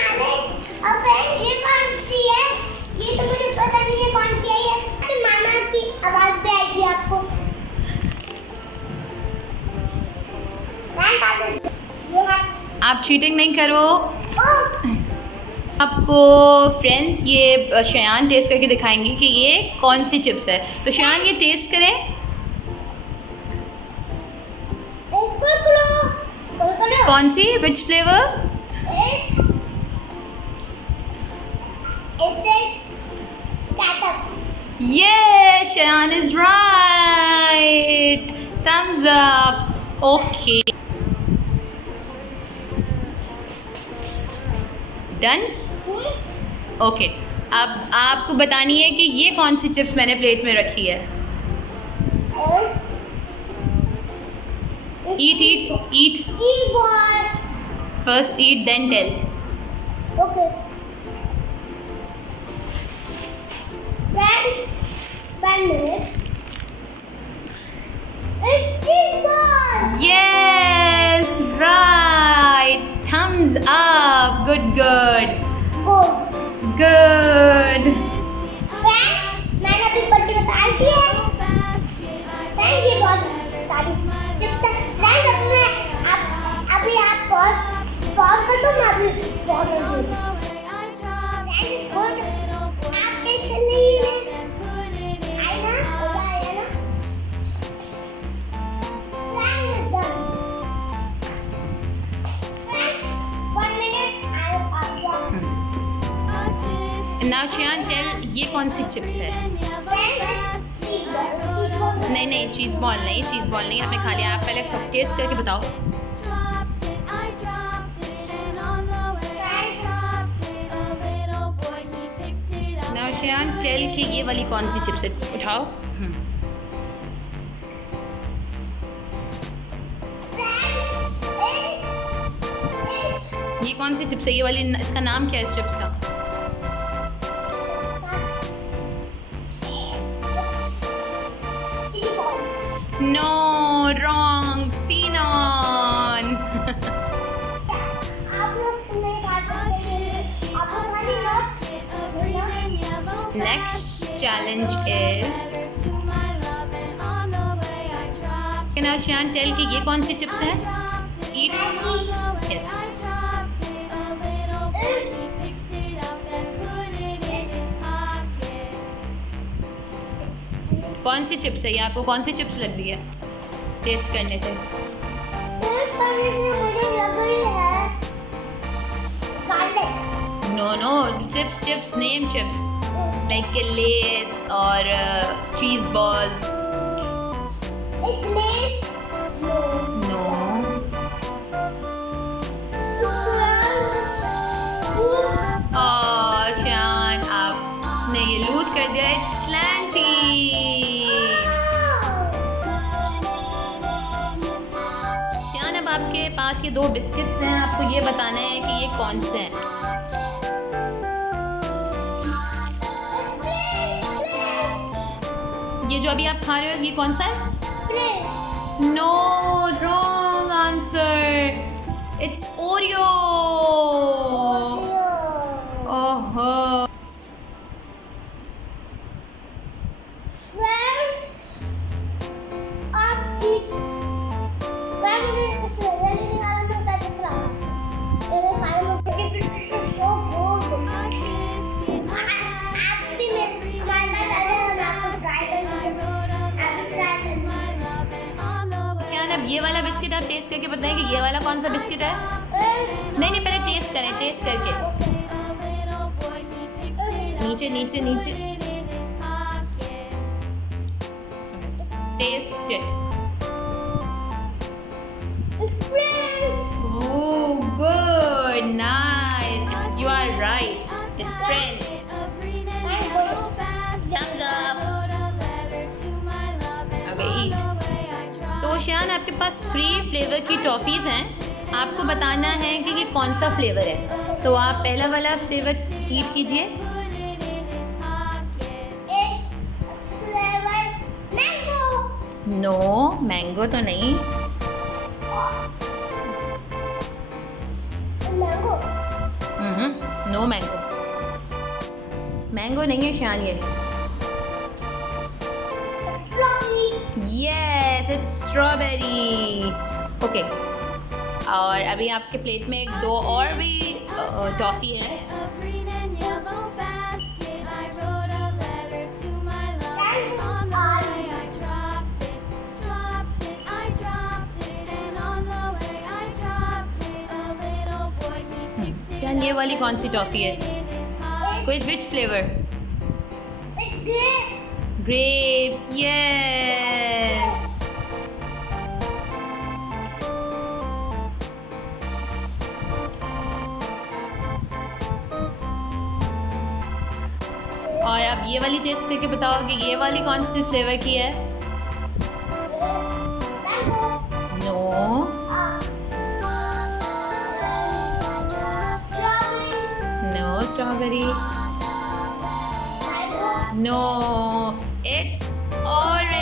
आ रहे। और फ्रेंड्स ये कौन सी है? ये तो मुझे पता नहीं है कौन सी है ये। तो मामा की आवाज भी आएगी आपको। आप चीटिंग नहीं करो। आपको फ्रेंड्स ये शयान टेस्ट करके दिखाएंगे कि ये कौन सी चिप्स है। तो शयान ये टेस्ट करें। कौन सी? Which flavour? ये Shayan is right. Thumbs up. Okay done. Okay अब आपको बतानी है कि ये कौन सी चिप्स मैंने प्लेट में रखी है। Eat eat eat. First eat then tell. Okay one minute. It's cheese ball. Yes, right. Thumbs up. Good, good. Good. Friends, मैंने अभी बर्थडे का कार्ड दिया है। Friends, ये बहुत सारी चिप्स हैं। Friends, अभी आप पॉज कर दो, मैं अभी पॉज कर दूँ। Friends, इसको आप टेस्ट कर लीजिए। खाए ना, मजा आया ना? Friends, done. Friends, 1 minute, Now Shayan tell ये कौन सी चिप्स है। नहीं नहीं चीज़ बॉल नहीं, चीज़ बॉल नहीं, आपने खा लिया। आप पहले टेस्ट करके बताओ। Now शयान टेल कि ये वाली कौन सी चिप्स है। उठाओ। ये कौन सी चिप्स है? ये वाली, इसका नाम क्या है इस चिप्स का? No, wrong. Xenon. Next challenge is. Now Shayan tell कि ये कौन सी चिप्स है? Eat. Yes. कौन सी चिप्स है ये? आपको कौन सी चिप्स लग रही है टेस्ट करने से? मुझे लग रही है garlic. No no, chips chips, name chips like Lay's और cheese balls. Less? No. Shayan आपने ये लूज कर दिया। It's slanty. शयान अब आपके पास ये 2 बिस्किट्स हैं, आपको ये बताना है कि ये कौन से हैं। ये जो अभी आप खा रहे हो ये कौन सा है? No, wrong answer. It's Oreo. ओहो। अब ये वाला बिस्किट आप टेस्ट करके बताएं कि ये वाला कौन सा बिस्किट है। नहीं नहीं, पहले टेस्ट करें, टेस्ट करके। नीचे नीचे नीचे। Taste it. Oh, good, nice. You are right. It's Prince. Thumbs up. Okay, eat. तो शयान आपके पास फ्री फ्लेवर की टॉफ़ीज़ हैं, आपको बताना है कि ये कौन सा फ्लेवर है। तो आप पहला वाला फ्लेवर ईट कीजिए। नो, मैंगो तो नहीं। नो मैंगो, मैंगो नहीं है शान ये। Yes, it's strawberry. ओके, और अभी आपके प्लेट में दो और भी टॉफ़ी है। शान ये वाली कौन सी टॉफ़ी है? विच फ्लेवर? Grapes, yes. और आप ये वाली टेस्ट करके बताओ कि ये वाली कौन सी फ्लेवर की है? No, no strawberry, no, it's orange.